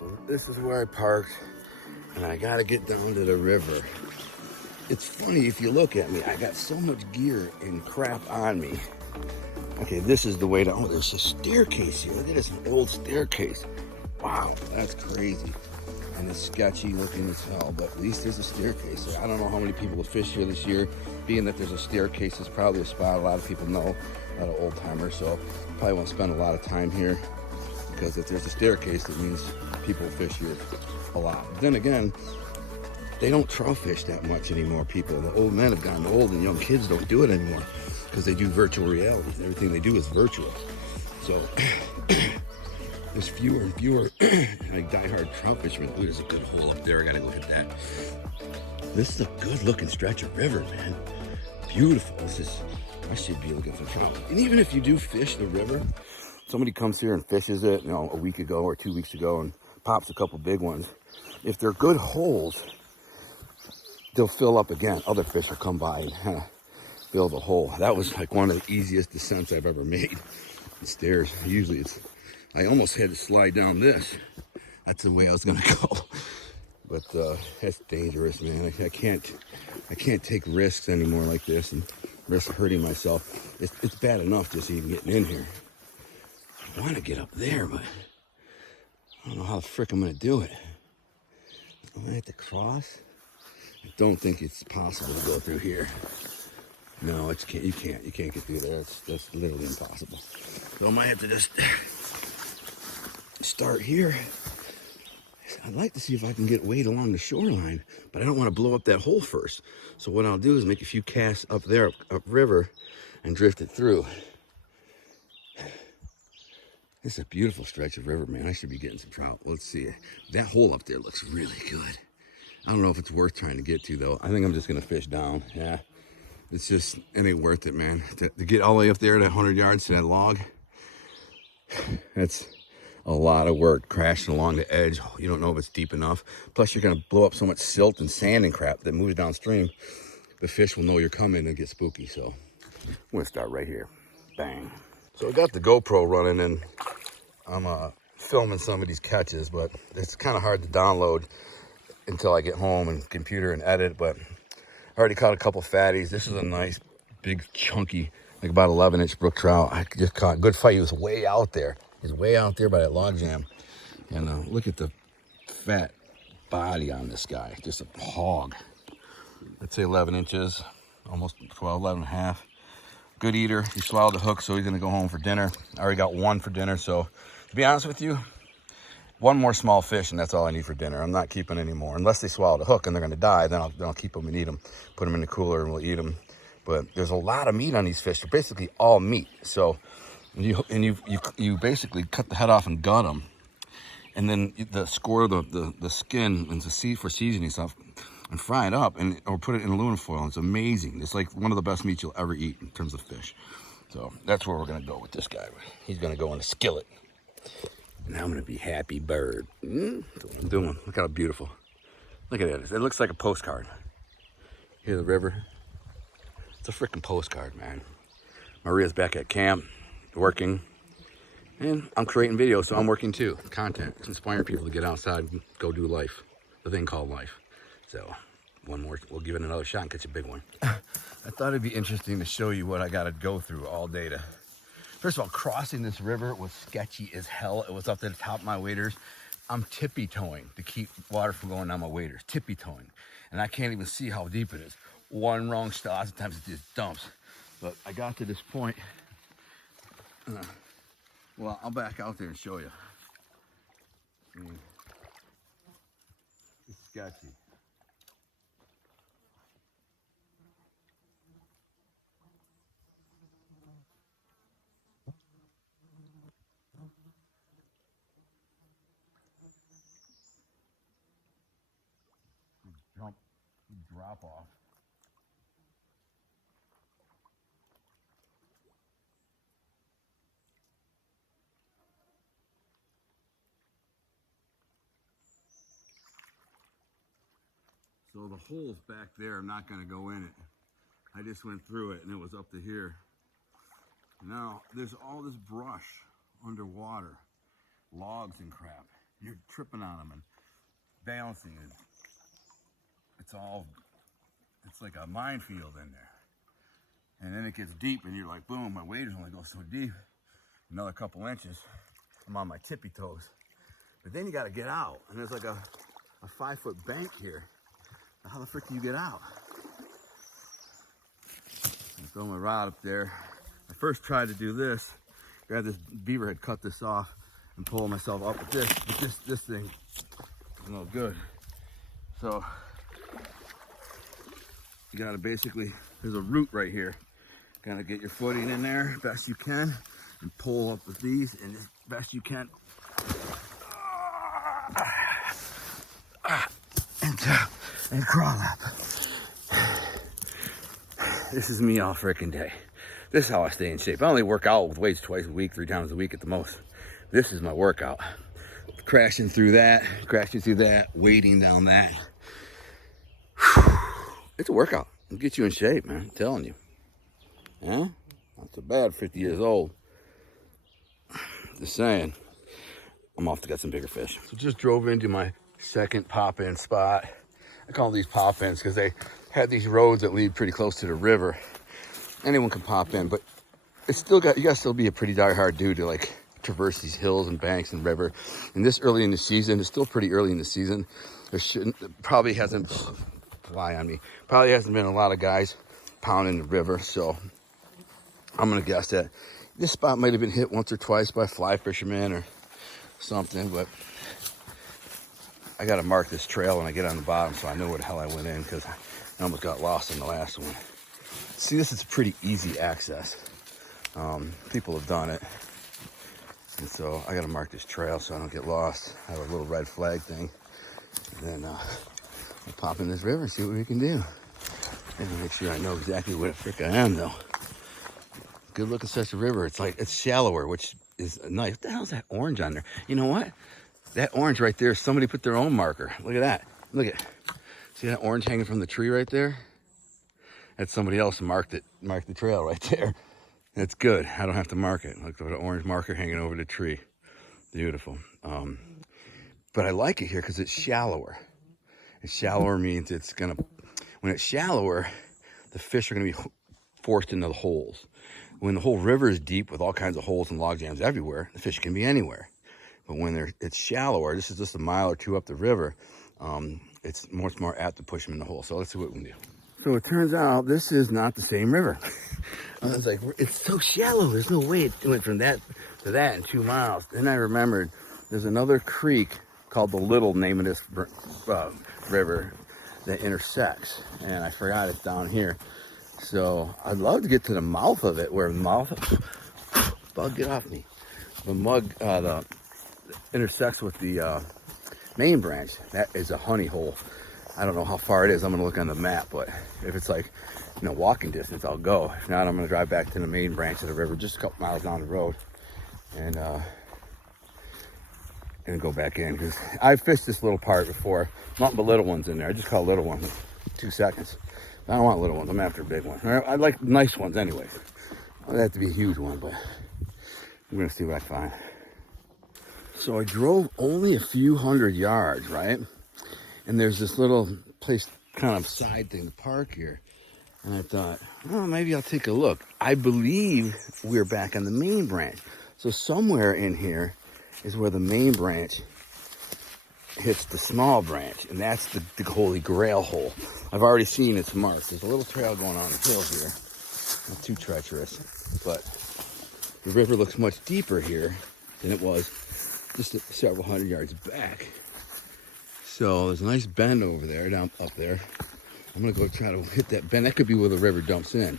So this is where I parked, and I gotta get down to the river. It's funny, if you look at me, I got so much gear and crap on me. Okay, this is the way to, oh, there's a staircase here. Look at this old staircase. Wow, that's crazy. And it's sketchy looking as hell, but at least there's a staircase. So I don't know how many people will fish here this year. Being that there's a staircase, it's probably a spot a lot of people know, a lot of old timers, so probably won't spend a lot of time here, because if there's a staircase, that means people fish here a lot. But then again, they don't trout fish that much anymore, people. The old men have gotten old, and young kids don't do it anymore because they do virtual reality. Everything they do is virtual. So there's fewer and fewer like diehard trout fishermen. Ooh, there's a good hole up there. I gotta go hit that. This is a good looking stretch of river, man. Beautiful. I should be looking for trout. And even if you do fish the river, somebody comes here and fishes it, you know, a week ago or 2 weeks ago and pops a couple big ones. If they're good holes, they'll fill up again. Other fish will come by and fill the hole. That was like one of the easiest descents I've ever made. The stairs. Usually I almost had to slide down this. That's the way I was gonna go. But that's dangerous, man. I can't take risks anymore like this and risk hurting myself. It's bad enough just even getting in here. I want to get up there, but I don't know how the frick I'm gonna do it. I'm gonna have to cross. I don't think it's possible to go through here. No, you can't get through there. That's literally impossible. So I might have to just start here. I'd like to see if I can get weight along the shoreline, but I don't want to blow up that hole first. So what I'll do is make a few casts up there, upriver, and drift it through. This is a beautiful stretch of river, man. I should be getting some trout. Let's see. That hole up there looks really good. I don't know if it's worth trying to get to, though. I think I'm just going to fish down. Yeah. It ain't worth it, man. To get all the way up there to 100 yards to that log, that's a lot of work crashing along the edge. You don't know if it's deep enough. Plus, you're going to blow up so much silt and sand and crap that moves downstream. The fish will know you're coming and get spooky. So I'm going to start right here. Bang. So I got the GoPro running, and I'm filming some of these catches, but it's kind of hard to download until I get home and computer and edit. But I already caught a couple fatties. This is a nice, big, chunky, like about 11-inch brook trout. I just caught. Good fight. He was way out there. He's way out there by that log jam. And look at the fat body on this guy. Just a hog. Let's say 11 inches, almost 12, 11 and a half. Good eater. He swallowed the hook, so he's going to go home for dinner. I already got one for dinner, so to be honest with you, one more small fish, and that's all I need for dinner. I'm not keeping any more. Unless they swallow the hook and they're going to die, then I'll keep them and eat them. Put them in the cooler and we'll eat them. But there's a lot of meat on these fish. They're basically all meat. So you basically cut the head off and gut them. And then the skin and for seasoning stuff, and fry it up or put it in aluminum foil. It's amazing. It's like one of the best meats you'll ever eat in terms of fish. So that's where we're going to go with this guy. He's going to go in a skillet. And I'm going to be happy bird. That's what I'm doing. Look how beautiful. Look at it. It looks like a postcard. Here's the river. It's a freaking postcard, man. Maria's back at camp, working. And I'm creating videos, so I'm working too. Content. Inspiring people to get outside and go do life. The thing called life. So, one more. We'll give it another shot and catch a big one. I thought it'd be interesting to show you what I got to go through all day to... First of all, crossing this river was sketchy as hell. It was up to the top of my waders. I'm tippy-toeing to keep water from going down my waders. Tippy-toeing. And I can't even see how deep it is. One wrong stop, sometimes it just dumps. But I got to this point. Well, I'll back out there and show you. It's sketchy. Drop off. So the hole's back there. I'm not going to go in it. I just went through it and it was up to here. Now there's all this brush underwater, logs and crap. you're tripping on them and balancing, and it's like a minefield in there. And then it gets deep, and you're like, boom, my waders only go so deep. Another couple inches, I'm on my tippy toes. But then you got to get out, and there's like a 5-foot bank here. How the frick do you get out? I throw my rod up there. I first tried to do this. Grab this beaver head, cut this off, and pull myself up with this. But this thing is no good. So you gotta basically, there's a root right here. Gotta get your footing in there best you can and pull up with these and as best you can. And crawl up. This is me all freaking day. This is how I stay in shape. I only work out with weights twice a week, 3 times a week at the most. This is my workout. Crashing through that, wading down that. It's a workout. It'll get you in shape, man. I'm telling you. Yeah? Not so bad, 50 years old. Just saying. I'm off to get some bigger fish. So just drove into my second pop-in spot. I call these pop-ins because they had these roads that lead pretty close to the river. Anyone can pop in, but it's still you gotta still be a pretty die-hard dude to like traverse these hills and banks and river. And this early in the season, it's still pretty early in the season. Probably hasn't been a lot of guys pounding the river. So I'm gonna guess that this spot might have been hit once or twice by fly fishermen or something, but I gotta mark this trail when I get on the bottom so I know where the hell I went in, because I almost got lost in the last one. See, this is pretty easy access. People have done it. And so I gotta mark this trail so I don't get lost. I have a little red flag thing. And then I'll pop in this river and see what we can do. And make sure I know exactly where the frick I am though. Good looking such a river. It's shallower, which is nice. What the hell's that orange on there? You know what? That orange right there, somebody put their own marker. Look at that. Look at, see that orange hanging from the tree right there? That's somebody else marked the trail right there. That's good. I don't have to mark it. Look at the orange marker hanging over the tree. Beautiful. But I like it here because it's shallower. And shallower means when it's shallower, the fish are gonna be forced into the holes. When the whole river is deep with all kinds of holes and log jams everywhere, the fish can be anywhere. But when it's shallower, this is just a mile or two up the river, it's much more apt to push them in the hole. So let's see what we can do. So it turns out this is not the same river. I was like, it's so shallow. There's no way it went from that to that in 2 miles. Then I remembered there's another creek called the Little, name of this river, that intersects. And I forgot it's down here. So I'd love to get to the mouth of it, where the mouth, bug, get off me. The intersects with the main branch. That is a honey hole. I don't know how far it is. I'm gonna look on the map, but if it's like, walking distance, I'll go. If not, I'm gonna drive back to the main branch of the river, just a couple miles down the road, and go back in, because I've fished this little part before. Not the little ones in there. I just call little ones. 2 seconds. I don't want little ones. I'm after a big one. I like nice ones anyway. It doesn't have to be a huge one, but I'm gonna see what I find. So I drove only a few hundred yards, right? And there's this little place, kind of side thing to park here. And I thought, well, maybe I'll take a look. I believe we're back on the main branch. So somewhere in here is where the main branch hits the small branch. And that's the holy grail hole. I've already seen its marks. There's a little trail going on the hill here. Not too treacherous. But the river looks much deeper here than it was just several hundred yards back. So there's a nice bend over there, up there. I'm gonna go try to hit that bend. That could be where the river dumps in.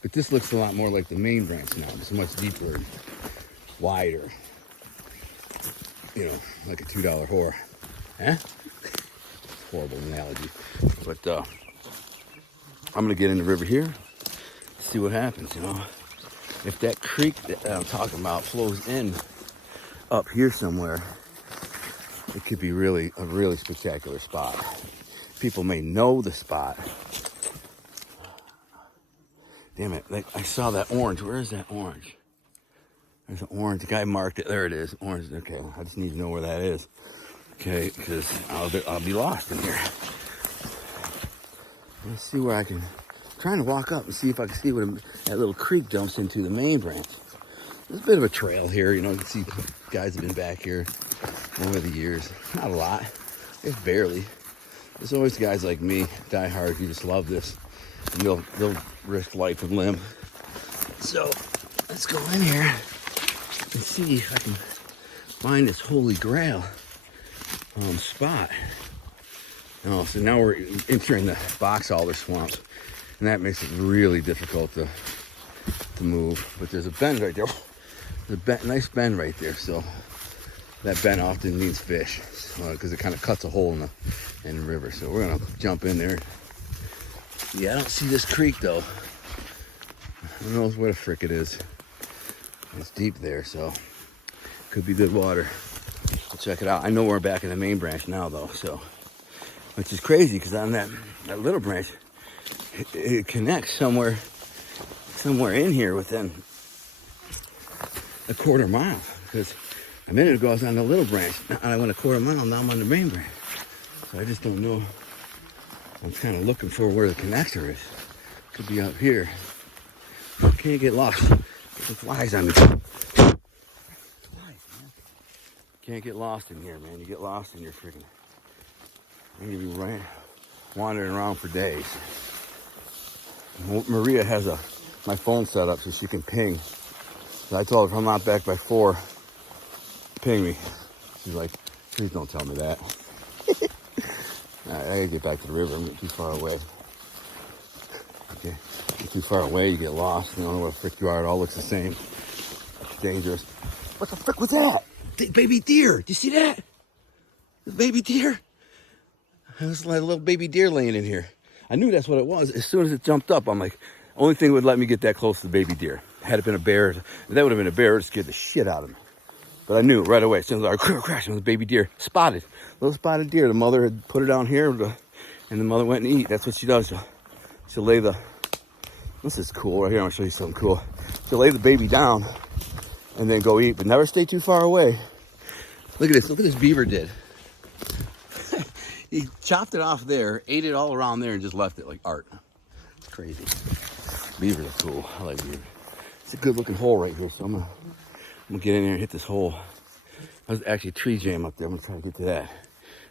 But this looks a lot more like the main branch now. It's much deeper and wider. Like a $2 whore. Eh? Horrible analogy. But I'm gonna get in the river here, see what happens, If that creek that I'm talking about flows in up here somewhere, it could be a really spectacular spot. People may know the spot. Damn it, I saw that orange. Where is that orange? There's an orange. The guy marked it. There it is. Orange. Okay, I just need to know where that is. Okay, because I'll be lost in here. Let's see where I can. I'm trying to walk up and see if I can see where that little creek dumps into the main branch. There's a bit of a trail here. You know, you can see guys have been back here over the years. Not a lot. It's barely. There's always guys like me, die hard, who just love this. And they'll risk life and limb. So let's go in here and see if I can find this holy grail spot. Oh, so now we're entering the box alder swamp, and that makes it really difficult to move. But there's a bend right there. There's a nice bend right there. So that bend often means fish, because it kind of cuts a hole in the river. So we're gonna jump in there. Yeah, I don't see this creek though. Who knows where the frick it is? It's deep there, so could be good water. We'll check it out. I know we're back in the main branch now though, so which is crazy because on that little branch, it connects somewhere in here within a quarter mile. Because a minute ago I was on the little branch, and I went a quarter mile. Now I'm on the main branch, so I just don't know. I'm kind of looking for where the connector is. Could be up here. Can't get lost. Get some flies on me. Flies, man. Can't get lost in here, man. You get lost in your freaking. I'm gonna be wandering around for days. Maria has my phone set up so she can ping. So I told her if I'm not back by 4, ping me. She's like, please don't tell me that. All right, I gotta get back to the river. I'm getting too far away. Okay, get too far away, you get lost. You don't know where the frick you are. It all looks the same. It's dangerous. What the frick was that? Baby deer. Do you see that? The baby deer. There's like a little baby deer laying in here. I knew that's what it was. As soon as it jumped up, I'm like, only thing that would let me get that close to the baby deer. Had it been a bear, if that would have been a bear, it would have scared the shit out of me. But I knew right away. As soon as I crashed, it was a baby deer. Spotted. Little spotted deer. The mother had put it down here, and the mother went and eat. That's what she does. She'll lay the, this is cool right here. I'm gonna show you something cool. She'll lay the baby down and then go eat, but never stay too far away. Look at this. Look what this beaver did. He chopped it off there, ate it all around there, and just left it like art. It's crazy. Beavers are cool. I like beaver. It's a good looking hole right here, so I'm gonna get in there and hit this hole. There's actually a tree jam up there. I'm gonna try to get to that.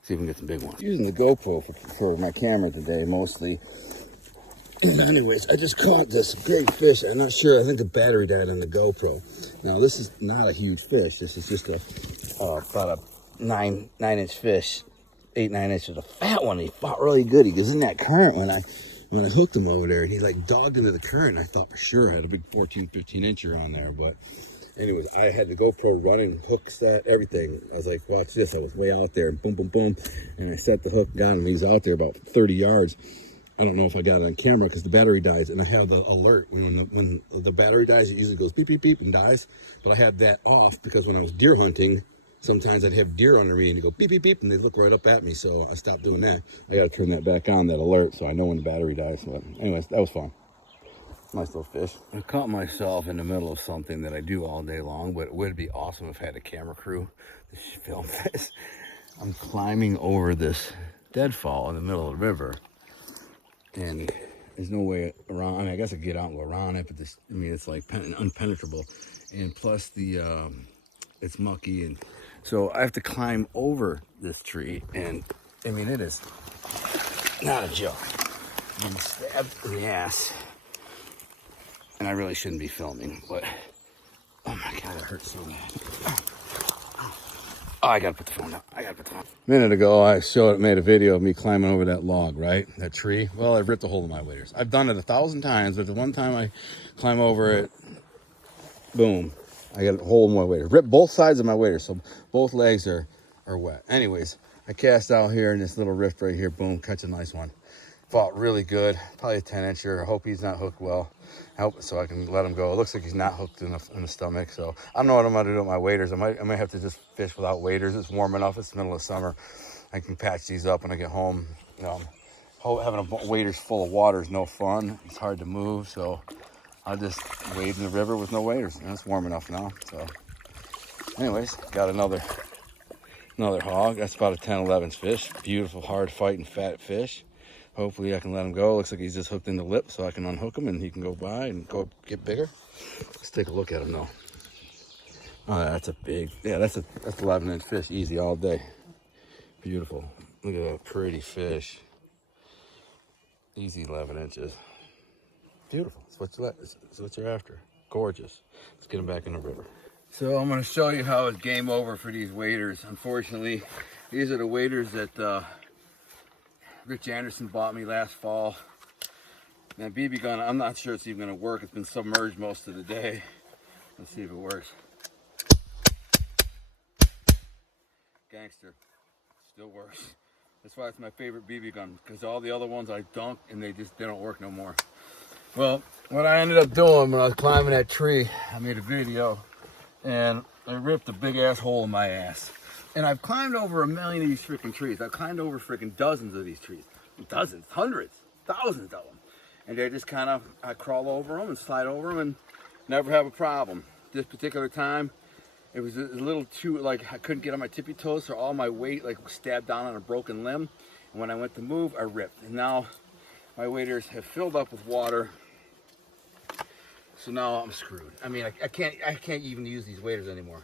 See if we can get some big ones. Using the GoPro for my camera today, mostly. Anyways, I just caught this big fish. I'm not sure. I think the battery died on the GoPro. Now, this is not a huge fish. This is just about a 9-inch fish. 8-9 inches, a fat one. He fought really good. He goes in that current when I hooked him over there, and he like dogged into the current. I thought for sure I had a big 14-15 incher on there, but anyways, I had the GoPro running, hook set, everything. I was like, watch this. I was way out there, and boom, boom, boom, and I set the hook down, and he's out there about 30 yards. I don't know if I got it on camera because the battery dies, and I have the alert when the battery dies. It usually goes beep, beep, beep, and dies. But I had that off because when I was deer hunting, sometimes I'd have deer under me and they go beep, beep, beep, and they look right up at me. So I stopped doing that. I got to turn that back on, that alert, so I know when the battery dies. But anyways, that was fun. Nice little fish. I caught myself in the middle of something that I do all day long, but it would be awesome if I had a camera crew to film this. I'm climbing over this deadfall in the middle of the river, and there's no way around. I mean, I guess I could get out and go around it, but this, I mean, it's like unpenetrable. And plus it's mucky, and so I have to climb over this tree, and I mean, it is not a joke. I'm stabbed in the ass, and I really shouldn't be filming, but oh my god, it hurts so bad. Oh, I gotta put the phone down. A minute ago, I made a video of me climbing over that log, right? That tree. Well, I've ripped a hole in my waders. I've done it 1,000 times, but the one time I climb over it, boom. I got a hole in my wader. Ripped both sides of my wader, so both legs are wet. Anyways, I cast out here in this little rift right here. Boom, catch a nice one. Fought really good. Probably a 10-incher. I hope he's not hooked well. So I can let him go. It looks like he's not hooked in the stomach. So I don't know what I'm gonna do with my waders. I might have to just fish without waders. It's warm enough. It's the middle of summer. I can patch these up when I get home. You know, having a waders full of water is no fun. It's hard to move. So I just wade in the river with no waders, and it's warm enough now. So anyways, got another hog. That's about a 10-11 fish. Beautiful, hard fighting fat fish. Hopefully I can let him go. Looks like he's just hooked in the lip, so I can unhook him and he can go by and go get bigger. Let's take a look at him though. Oh, that's a big, yeah, that's 11-inch fish, easy all day. Beautiful. Look at that pretty fish. Easy 11 inches. Beautiful. That's what you're after. Gorgeous. Let's get him back in the river. So I'm going to show you how it's game over for these waders. Unfortunately, these are the waders that Rich Anderson bought me last fall. That BB gun, I'm not sure it's even going to work. It's been submerged most of the day. Let's see if it works. Gangster. Still works. That's why it's my favorite BB gun, because all the other ones I dunk and they don't work no more. Well, what I ended up doing when I was climbing that tree, I made a video and I ripped a big ass hole in my ass. And I've climbed over 1 million of these freaking trees. I've climbed over freaking dozens of these trees. Dozens, hundreds, thousands of them. And they just kind of, I crawl over them and slide over them and never have a problem. This particular time, it was a little too, like, I couldn't get on my tippy toes, so all my weight, like, stabbed down on a broken limb. And when I went to move, I ripped. And now my waders have filled up with water. So now I'm screwed. I mean, I can't even use these waders anymore.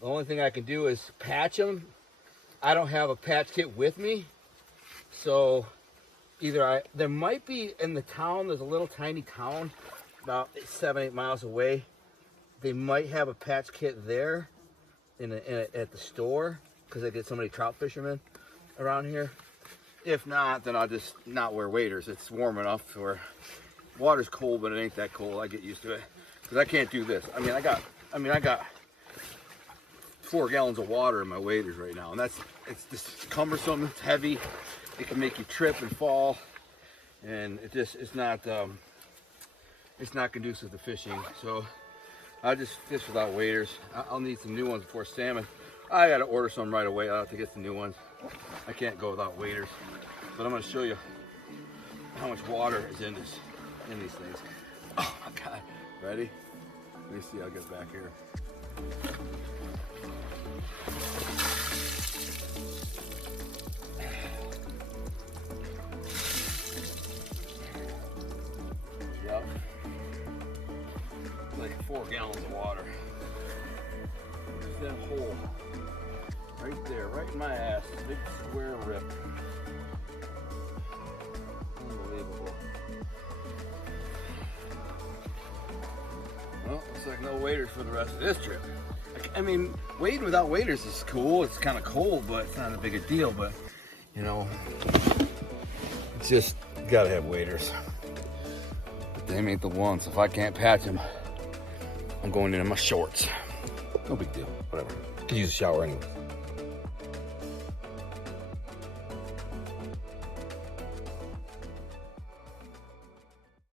The only thing I can do is patch them. I don't have a patch kit with me. So either there might be in the town, there's a little tiny town about 7-8 miles away. They might have a patch kit there at the store, because they get so many trout fishermen around here. If not, then I'll just not wear waders. It's warm enough for, water's cold, but it ain't that cold. I get used to it, because I can't do this. I mean, I got 4 gallons of water in my waders right now, and it's just cumbersome. It's heavy. It can make you trip and fall, and it's not conducive to fishing. So I just fish without waders. I'll need some new ones before salmon. I gotta order some right away. I'll have to get some new ones. I can't go without waders. But I'm gonna show you how much water is in these things. Oh my God! Ready? Let me see. I'll get back here. Yep. Like 4 gallons of water. There's that hole right there, right in my ass. Big square rip. Unbelievable. Well, looks like no waders for the rest of this trip. I mean, wading without waders is cool. It's kind of cold, but it's not a big a deal. But, you know, it's just, you gotta have waders. But they ain't the ones. If I can't patch them, I'm going into my shorts. No big deal, whatever. Could use a shower anyway.